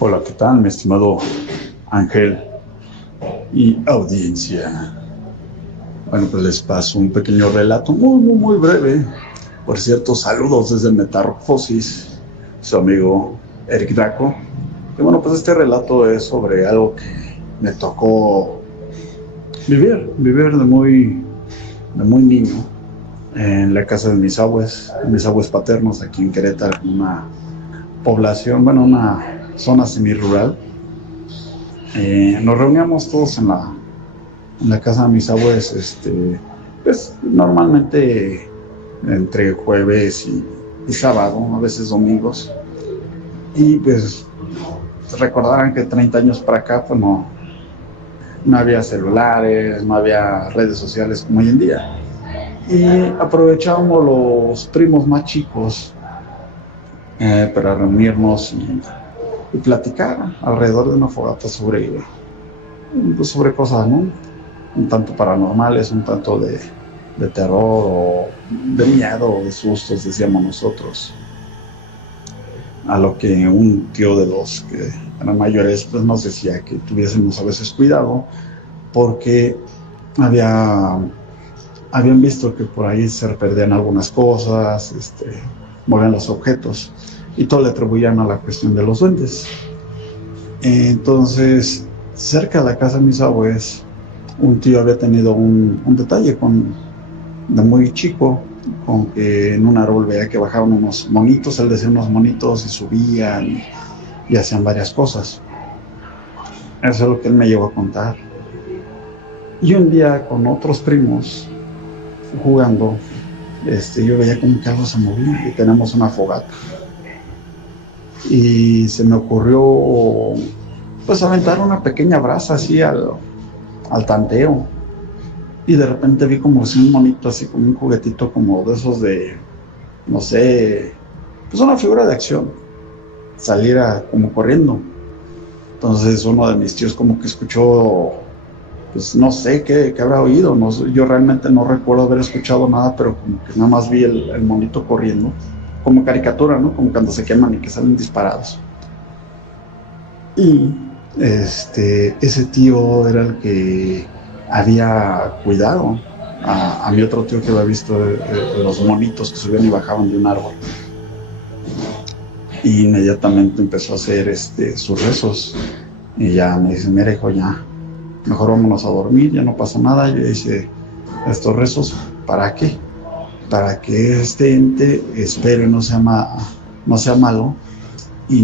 Hola, ¿qué tal, mi estimado Ángel y audiencia? Bueno, pues les paso un pequeño relato muy breve. Por cierto, saludos desde Metamorfosis, su amigo Eric Draco. Y bueno, pues este relato es sobre algo que me tocó vivir de muy niño en la casa de mis abuelos paternos aquí en Querétaro, una población, bueno, una zona semi-rural. Nos reuníamos todos en la casa de mis abuelos, pues normalmente entre jueves y sábado, a veces domingos. Y pues recordarán que 30 años para acá, pues no había celulares, no había redes sociales como hoy en día. Y aprovechábamos los primos más chicos para reunirnos y platicar alrededor de una fogata sobre cosas, ¿no? Un tanto paranormales, un tanto de terror o de miedo o de sustos, decíamos nosotros. A lo que un tío de los que eran mayores pues nos decía que tuviésemos a veces cuidado porque habían visto que por ahí se perdían algunas cosas, movían los objetos y todo le atribuían a la cuestión de los duendes. Entonces, cerca de la casa de mis abuelos, un tío había tenido un detalle de muy chico, con que en un árbol veía que bajaban unos monitos, él decía unos monitos y subían y hacían varias cosas. Eso es lo que él me llegó a contar. Y un día con otros primos jugando, yo veía como que algo se movía y tenemos una fogata. Y se me ocurrió pues aventar una pequeña brasa así al tanteo. Y de repente vi como si un monito, así como un juguetito como de esos de, no sé, pues una figura de acción, saliera como corriendo. Entonces uno de mis tíos como que escuchó, pues no sé qué habrá oído, no, yo realmente no recuerdo haber escuchado nada, pero como que nada más vi el monito corriendo, como caricatura, ¿no? Como cuando se queman y que salen disparados. Y ese tío era el que había cuidado a mi otro tío que había visto los monitos que subían y bajaban de un árbol. Y inmediatamente empezó a hacer sus rezos. Y ya me dice, mira hijo, ya, mejor vámonos a dormir, ya no pasa nada. Yo hice estos rezos, ¿para qué? Para que este ente espero no sea malo y